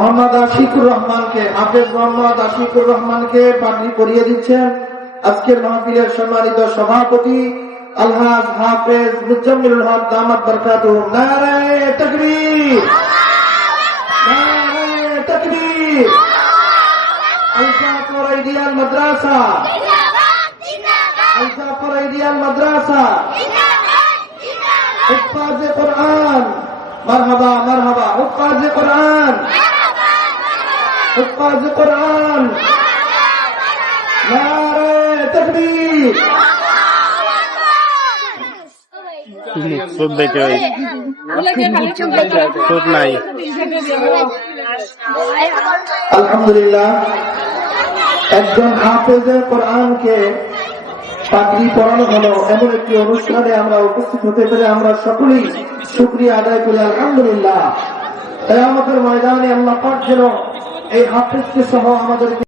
মোহাম্মদ আশিকুর রহমানকে, হাফেজ মোহাম্মদ আশিকুর রহমানকে পাগড়ি পরিয়ে দিচ্ছেন আজকের মাহফিলের সম্মানিত সভাপতি আলহাজ হাফেজ মুজাম্মিলুল হক দামাত বরকাতুহু। নারায়ে তাকবীর, নারায়ে তাকবীর। আল-জাফর আইডিয়াল মাদ্রাসা, আল-জাফর আইডিয়াল মাদ্রাসা, হুফাজে কোরআন, মারহাবা মারহাবা, হুফাজে কোরআন, হুফাজে কোরআন, নারায়ে তাকবীর। আলহামদুলিল্লাহ, একজন হাফেজে কোরআনকে পাগড়ি পরানো হলো, এমন একটি অনুষ্ঠানে আমরা উপস্থিত হতে পেরে আমরা সকলেই শুকরিয়া আদায় করি। আলহামদুলিল্লাহ, কিয়ামতের ময়দানে আল্লাহ পাক যেন এই হাফেজকে সহ আমাদেরকে